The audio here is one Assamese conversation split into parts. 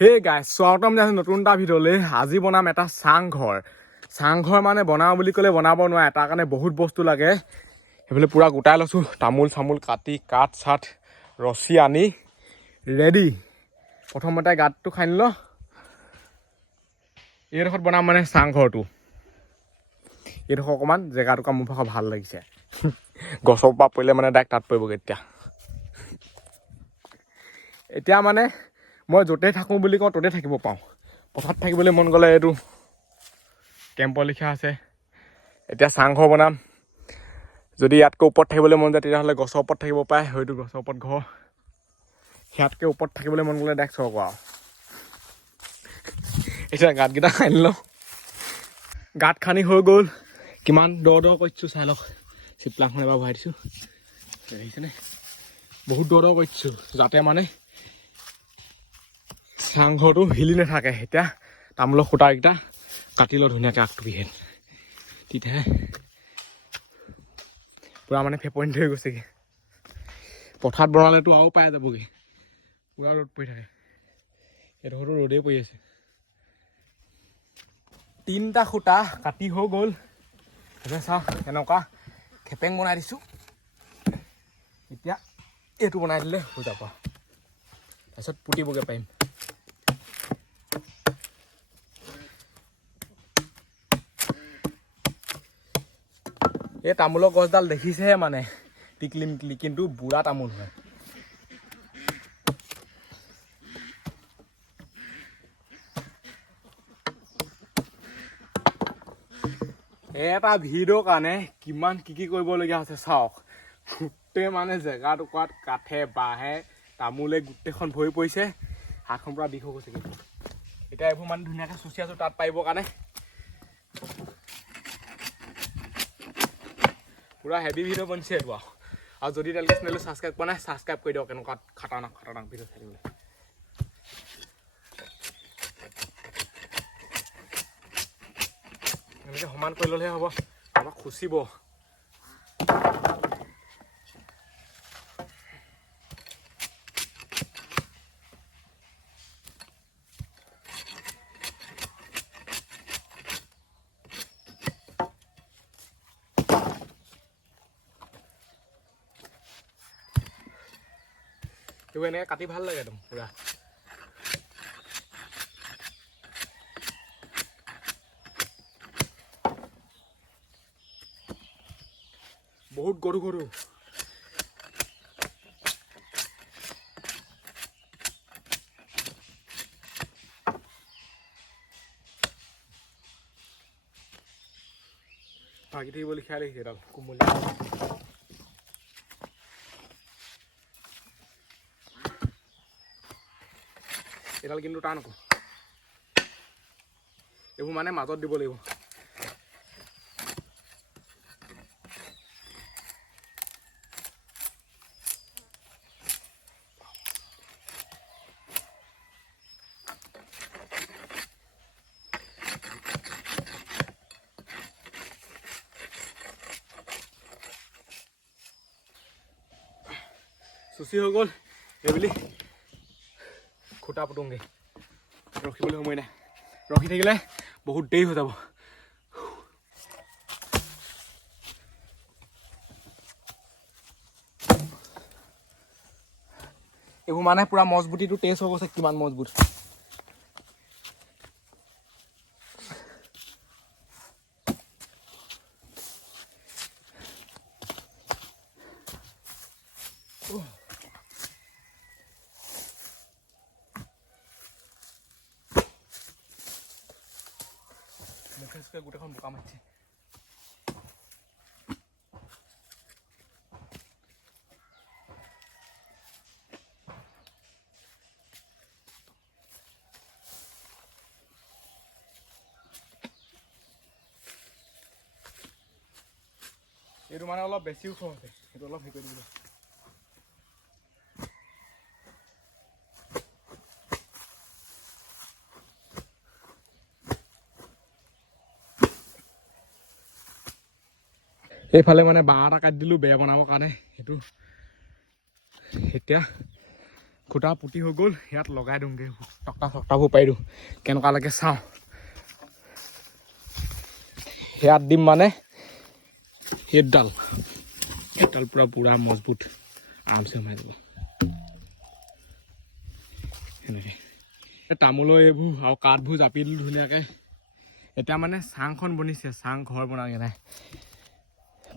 হে গাইছ স্বাগতম জনাইছোঁ নতুন এটা ভিডিঅ'লৈ। আজি বনাম এটা চাংঘৰ। চাংঘৰ মানে বনাওঁ বুলি ক'লে বনাব নোৱাৰে, তাৰ কাৰণে বহুত বস্তু লাগে। সেইফালে পূৰা গোটাই লৈছোঁ, তামোল চামোল কাটি কাঠ চাঠ ৰছী আনি ৰেডি। প্ৰথমতে গাঁতটো খান্দি ল। এইডোখৰত বনাম মানে চাংঘৰটো। এইডোখৰ অকণমান জেগাটুকুৰা মোৰ ভাগৰ ভাল লাগিছে। গছৰ পৰা পৰিলে মানে ডাইৰেক্ট তাত পৰিবগৈ এতিয়া মানে মই য'তেই থাকোঁ বুলি কওঁ ত'তেই থাকিব পাৰোঁ। পথাৰত থাকিবলৈ মন গ'লে এইটো কেম্পৰ লিখা আছে। এতিয়া চাংঘৰ বনাম। যদি ইয়াতকৈ ওপৰত থাকিবলৈ মন যায় তেতিয়াহ'লে গছৰ ওপৰত থাকিব পাৰে, হয়তো গছৰ ওপৰত ঘৰ। সিয়াতকৈ ওপৰত থাকিবলৈ মন গ'লে ডাইৰেক্ট চৰক আৰু। এতিয়া গাঁতকেইটা খান্দি লওঁ। গাঁত খান্দি হৈ গ'ল। কিমান দ কৰিছোঁ চাই লওক। চিপলাখন এবাৰ ভৰাই দিছোঁ, দেখিছেনে? বহুত দ কৰিছোঁ যাতে মানে চাংঘৰটো হিলি নাথাকে। এতিয়া তামোলৰ খুঁটাকেইটা কাটি লওঁ ধুনীয়াকৈ আগটুপিহেন, তেতিয়াহে পূৰা মানে ফেপনি ধৰি গৈছেগৈ। পথাৰত বনালেতো আৰু পাই যাবগৈ, পূৰা ৰ'দ পৰি থাকে। এইডোখৰতো ৰ'দেই পৰি আছে। 3টা খুঁটা কাটি হৈ গ'ল। এতিয়া চাওঁ এনেকুৱা খেপেং বনাই দিছোঁ। এতিয়া এইটো বনাই দিলে হৈ যাব, তাৰপিছত পুতিবগৈ পাৰিম। এই তামোলৰ গছডাল দেখিছেহে মানে টিকলি মিকলি, কিন্তু বুঢ়া তামোল হয়। এটা ভিডিঅ'ৰ কাৰণে কিমান কি কৰিবলগীয়া হৈছে চাওক। গোটেই মানে জেগাটুকুৰাত কাঠে বাঁহে তামোলে গোটেইখন ভৰি পৰিছে। হাতখন পূৰা বিষ হৈ গৈছে। এতিয়া এইবোৰ মানে ধুনীয়াকৈ চুচি আছোঁ তাত পাৰিবৰ কাৰণে। পূৰা হেভি ভিডিঅ' বনিছে এইটো আৰু যদি তেওঁলোকে চেনেলটো ছাবস্ক্ৰাইব কৰা নাই ছাবস্ক্ৰাইব কৰি দিয়ক। এনেকুৱা খাটাৰনাক ভিডিঅ' চাই এনেকৈ সমান কৰি ল'লেহে হ'ব, আমাক খুচিব। এইবোৰ এনেকৈ কাটি ভাল লাগে একদম পূৰা। বহুত গৰু ভাগি থাকিব লিখাই লাগিছে এডাল কোমলীয়া। এডাল কিন্তু টান আকৌ। এইবোৰ মানে মাজত দিব লাগিব। চুচি হৈ গ'ল এইবুলি খুঁটা পুতোংগৈ। ৰখিবলৈ সময় নাই, ৰখি থাকিলে বহুত দেৰি হৈ যাব। এইবোৰ মানে পূৰা মজবুতিটো টেষ্ট হৈ গৈছে, কিমান মজবুত। মুখে চুখে গোটেইখন বোকা মাৰিছে। এইটো মানে অলপ বেছি ওখ হৈছে, সেইটো অলপ হেৰি কৰি দিব। এইফালে মানে বাঁহ এটা কাটি দিলোঁ বেয়া বনাবৰ কাৰণে। সেইটো এতিয়া খুঁটা পুতি হৈ গ'ল, ইয়াত লগাই দিওঁগৈ। চকটাবোৰ পাৰি দিওঁ কেনেকুৱা লাগে চাওঁ সেয়াত দিম মানে সেইডাল পুৰা মজবুত আৰামছে সোমাই যাব সেনেকৈ তামোলৰ এইবোৰ আৰু কাঠবোৰ জাপি দিলোঁ ধুনীয়াকৈ এতিয়া মানে চাংখন বনিছে চাং ঘৰ বনাগে নাই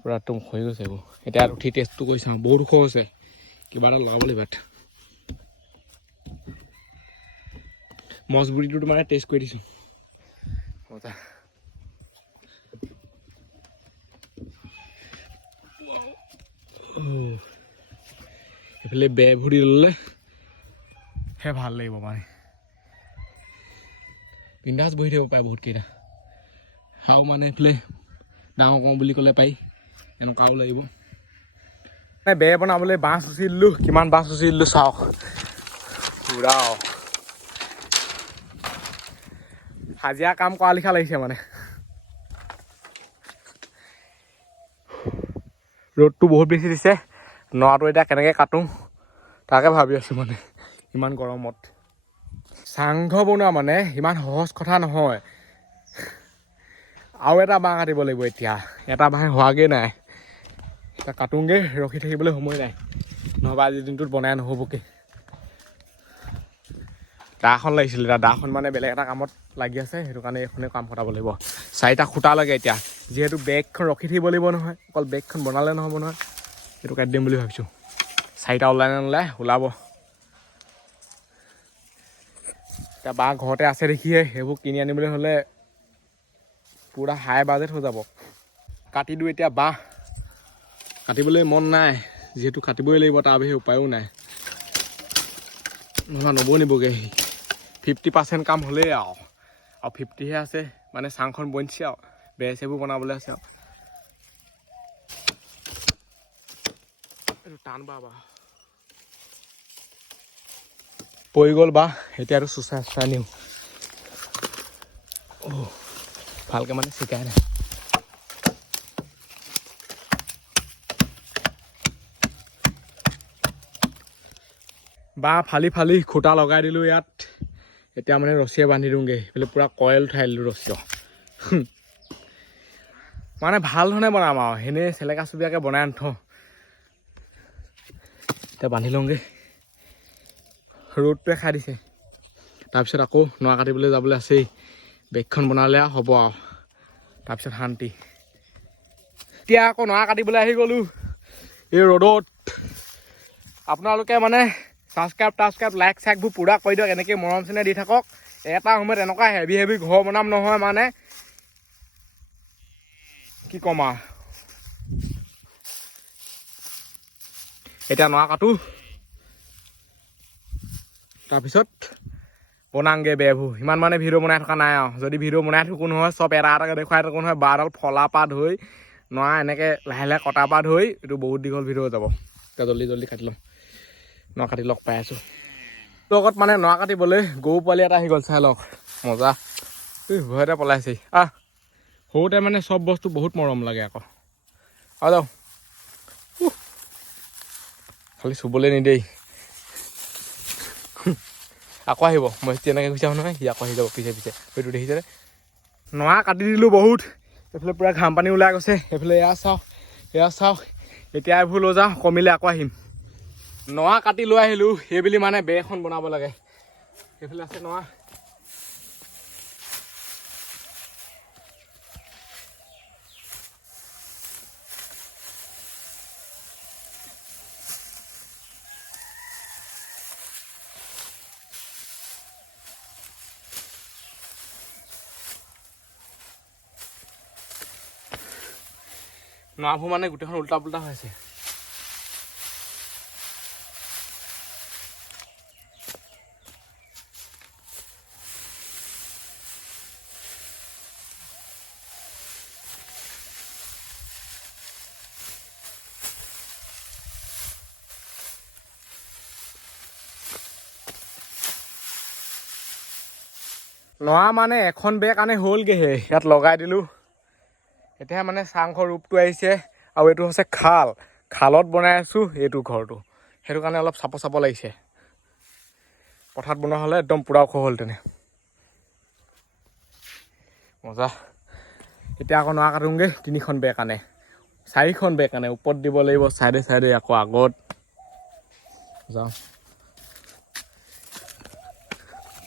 পুৰা একদম হৈ গৈছে এইবোৰ এতিয়া উঠি টেষ্টটো কৰি চাওঁ বহুত ওখ হৈছে কিবা এটা লগাব লাগিব মজবুৰিটো মানে টেষ্ট কৰি দিছোঁ মজা এইফালে বেবোৰ দি ল'লে হে ভাল লাগিব মানে বিন্দাছ বহি থাকিব পাৰে বহুতকেইটা হাও মানে এইফালে ডাঙৰ কওঁ বুলি ক'লে পাৰি এনেকুৱাও লাগিব বেৰ বনাবলৈ বাঁহ চুচি দিলোঁ কিমান বাঁহ চুচি দিলোঁ চাওক পুৰা হাজিৰা কাম কৰা লিখা লাগিছে মানে ৰ'দটো বহুত বেছি দিছে নৰাটো এতিয়া কেনেকৈ কাটোঁ তাকে ভাবি আছোঁ মানে ইমান গৰমত চাংঘৰ বনোৱা মানে ইমান সহজ কথা নহয় আৰু এটা বাঁহ কাটিব লাগিব এতিয়া এটা বাঁহ হোৱাগৈ নাই এতিয়া কাটোঁগৈ ৰখি থাকিবলৈ সময় নাই নহ'বা আজিৰ দিনটোত বনাই নহ'বগৈ দাখন লাগিছিলে দাখন মানে বেলেগ এটা কামত লাগি আছে সেইটো কাৰণে এইখনে কাম খটাব লাগিব 4টা খুঁটা লাগে এতিয়া যিহেতু বেগখন ৰখি থাকিব লাগিব নহয় অকল বেগখন বনালে নহ'ব নহয় সেইটো কাটি দিম বুলি ভাবিছোঁ 4টা ওলাব এতিয়া বাঁহ ঘৰতে আছে দেখিয়ে সেইবোৰ কিনি আনিবলৈ হ'লে পুৰা হাই বাজেট হৈ যাব কাটি দিওঁ এতিয়া বাঁহ কাটিবলৈ মন নাই যিহেতু কাটিবই লাগিব তাৰ বাহিৰে উপায়ো নাই নহ'বা নবনিবগৈ 50% কাম হ'লেই আৰু 50হে আছে মানে চাংখন বনিছে আৰু বেৰ চেবোৰ বনাবলৈ আছে আৰু এইটো টান বাঁহ পৰি গ'ল বাঁহ এতিয়া আৰু চুচাই নিওঁ ভালকৈ মানে চিকাই নাই বাঁহ ফালি খুঁটা লগাই দিলোঁ ইয়াত এতিয়া মানে ৰছীয়ে বান্ধি দিওঁগৈ এইফালে পূৰা কইল উঠাই দিলোঁ ৰছীয় মানে ভাল ধৰণে বনাম আৰু এনেই চেলেকা চুবিয়াকৈ বনাই নথওঁ এতিয়া বান্ধি লওঁগৈ ৰ'দটোৱে খাই দিছে তাৰপিছত আকৌ নৰা কাটিবলৈ যাবলৈ আছেই বেগখন বনালে হ'ব আৰু তাৰপিছত শান্তি এতিয়া আকৌ নৰা কাটিবলৈ আহি গ'লোঁ এই ৰ'দত আপোনালোকে মানে ছাবস্ক্ৰাইব লাইক চাইকবোৰ পূৰা কৰি দিয়ক এনেকৈ মৰম চেনেহ দি থাকক এটা সময়ত এনেকুৱা হেভি ঘৰ বনাম নহয় মানে কি ক'ম আৰু এতিয়া নৰা কাটো তাৰপিছত বনাংগে বেবোৰ ইমান মানে ভিডিঅ' বনাই থকা নাই আৰু যদি ভিডিঅ' বনাই থাকোঁ নহয় চব এটাকৈ দেখুৱাই থাকোঁ নহয় বাৰডাল ফলা পা ধৰি নৰা এনেকৈ লাহে কটা পা ধৰি এইটো বহুত দীঘল ভিডিঅ' যাব এতিয়া জল্দি কাটি ল'ম নৰা কাটি লগ পাই আছোঁ লগত মানে নৰা কাটিবলৈ গৰু পোৱালি এটা আহি গ'ল চাই লওক মজা ভয়তে পলাইছে সৰুতে মানে চব বস্তু বহুত মৰম লাগে আকৌ যাওঁ খালি চুবলৈ নিদেই আকৌ আহিব মই তেনেকৈ গুচি আহোঁ নহয় সি আকৌ আহি যাব পিছে সেইটো দেখিছেনে নৰা কাটি দিলোঁ বহুত এইফালে পূৰা ঘাম পানী ওলাই গৈছে এইফালে এয়া চাওক এতিয়া এইবোৰ লৈ যাওঁ কমিলে আকৌ আহিম নৰা কাটি লৈ আহিলোঁ সেইবুলি মানে বেৰ এখন বনাব লাগে সেইফালে আছে নৰা নৰাবোৰ মানে গোটেইখন উল্টা পুল্টা হৈ আছে নৰা মানে এখন বেগ আনে হ'লগৈহে ইয়াত লগাই দিলোঁ এতিয়া মানে চাংঘৰ ৰূপটো আহিছে আৰু এইটো হৈছে খালত বনাই আছোঁ এইটো ঘৰটো সেইটো কাৰণে অলপ চাপ লাগিছে পথাৰত বনোৱা হ'লে একদম পূৰা ওখ হ'ল তেনে মজা এতিয়া আকৌ নৰা কাটোংগে 3খন বেৰ কাৰণে 4খন বেৰ কাৰণে ওপৰত দিব লাগিব চাইডে চাইডে আকৌ আগত যাওঁ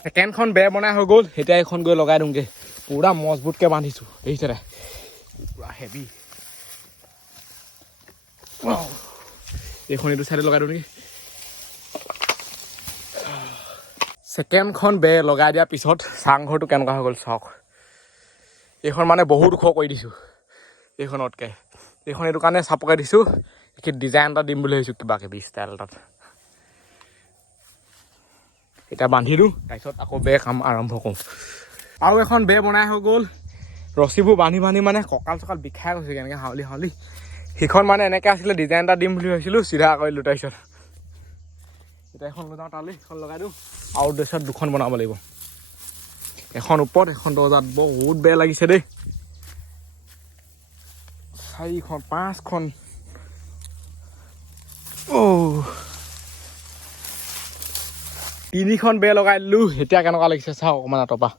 ছেকেণ্ডখন বেৰ বনাই হৈ গ'ল এতিয়া এইখন গৈ লগাই দিওঁগে পুৰা মজবুতকৈ বান্ধিছোঁ দেখিছে পুৰা হেভি এইখন এইটো চাইডে লগাই দিওঁ নেকি ছেকেণ্ডখন বেৰ লগাই দিয়াৰ পিছত চাংঘৰটো কেনেকুৱা হৈ গ'ল চাওক এইখন মানে বহুত ওখ কৰি দিছোঁ এইখনতকৈ এইখন এইটো কাৰণে চাপকাই দিছোঁ এই ডিজাইন এটা দিম বুলি ভাবিছোঁ কিবা কিবি ষ্টাইল এটাত এতিয়া বান্ধি দিওঁ তাৰপিছত আকৌ বেৰ কাম আৰম্ভ কৰোঁ আৰু এখন বেৰ বনাই হৈ গ'ল ৰছীবোৰ বান্ধি বান্ধি মানে কঁকাল চকাল বিষাই গৈছে এনেকৈ হাউলি হাউলি সেইখন মানে এনেকৈ আছিলে ডিজাইন এটা দিম বুলি ভাবিছিলোঁ চিধা কৰিলোঁ তাৰপিছত এতিয়া এখন লৈ যাওঁ তালৈ এখন লগাই দিওঁ আৰু তাৰপিছত 2খন বনাব লাগিব এখন ওপৰত এখন দৰ্জাত বহুত বেয়া লাগিছে দেই 4খন 5খন অ' 3খন বেৰ লগাই দিলোঁ এতিয়া কেনেকুৱা লাগিছে চাওক অকণমান আঁতৰ পৰা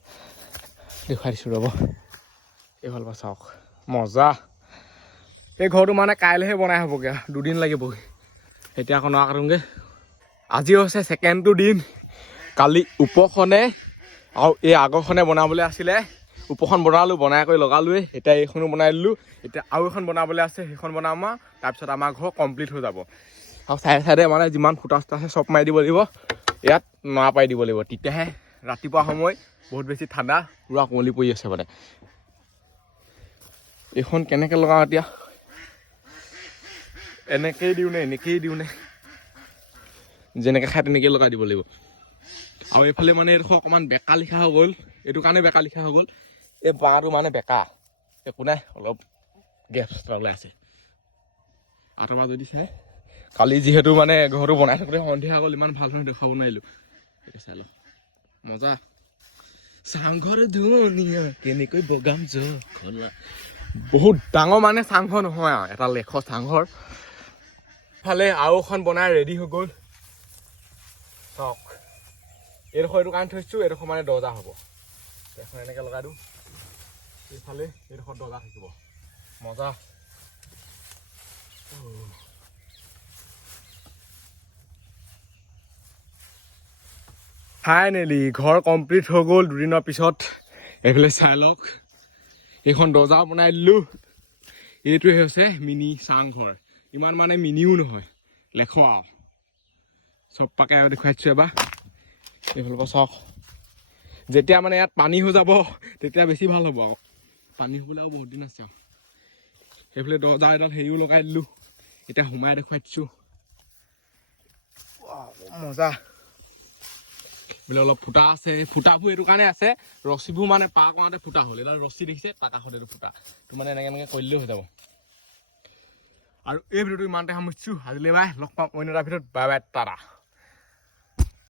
দেখুৱাই দিছোঁ ৰ'ব এইফালৰ পৰা চাওক মজা এই ঘৰটো মানে কাইলৈহে বনাই হ'বগৈ 2 দিন লাগিবগৈ এতিয়া আকৌ নৰা কাটোংগৈ আজি হৈছে ছেকেণ্ডটো দিন কালি ওপৰখনে আৰু এই আগৰখনে বনাবলৈ আছিলে ওপৰখন বনালোঁ বনাই কৰি লগালোৱে এতিয়া এইখনো বনাই দিলোঁ এতিয়া আৰু এখন বনাবলৈ আছে সেইখন বনাম আৰু তাৰপিছত আমাৰ ঘৰ কমপ্লিট হৈ যাব আৰু চাইডে চাইডে মানে যিমান ফুটা চুটা আছে চব মাৰি দিব লাগিব ইয়াত নৰা পাৰি দিব লাগিব তেতিয়াহে ৰাতিপুৱা সময় বহুত বেছি ঠাণ্ডা পূৰা কুঁৱলী পৰি আছে মানে এইখন কেনেকৈ লগাওঁ এতিয়া এনেকেই দিওঁ নে যেনেকৈ খাই তেনেকৈ লগাই দিব লাগিব আৰু এইফালে মানে এইডোখৰ অকণমান বেকা লিখা হৈ গ'ল এইটো কাৰণে বেকা লিখা হৈ গ'ল এই বাঁহটো মানে বেকা একো নাই অলপ গেছ ওলাই আছে আঁতৰ পৰা যদি চাই কালি যিহেতু মানে ঘৰটো বনাই থাকোঁতে সন্ধিয়া গ'ল ইমান ভাল ধৰণে দেখুৱাব নোৱাৰিলোঁ এতিয়া চাই লওক মজা চাংঘৰ ধুনীয়া কেনেকৈ বগাম জখলা বহুত ডাঙৰ মানে চাংঘৰ নহয় আৰু এটা লেখ চাংঘৰ ফালে আৰু এখন বনাই ৰেডি হৈ গ'ল চাওক এইডোখৰ এইটো কাৰণে থৈছোঁ এইডোখৰ মানে দৰ্জা হ'ব এখন এনেকৈ লগাই দিওঁ এইফালে এইডোখৰ দৰ্জা থাকিব মজা ফাইনেলি ঘৰ কমপ্লিট হৈ গ'ল 2 দিনৰ পিছত এইফালে চাই লওক এইখন দৰ্জা বনাই দিলোঁ এইটোৱে হৈছে মিনি চাংঘৰ ইমান মানে মিনিও নহয় লেখোৱা চব পাকে দেখুৱাই দিছোঁ এবাৰ এইফালৰ পৰা চাওক যেতিয়া মানে ইয়াত পানী হৈ যাব তেতিয়া বেছি ভাল হ'ব আকৌ পানী হ'বলৈ আৰু বহুত দিন আছে আৰু সেইফালে দৰ্জা এডাল হেৰিও লগাই দিলোঁ এতিয়া সোমাই দেখুৱাই দিছোঁ মজা বোলে অলপ ফুটা আছে ফুটাবোৰ এইটো কাৰণে আছে ৰছীবোৰ মানে পাৰ কৰাওঁতে ফুটা হ'ল এডাল ৰছী দেখিছে তাৰ কাষত এইটো ফুটা তো মানে এনেকৈ কৰিলেও হৈ যাব আৰু এই ভিডিঅ'টো ইমানতে সামৰিছোঁ আজিলৈ বাই লগ পাম অন্য এটা ভিডিঅ'ত বাই বাই টাটা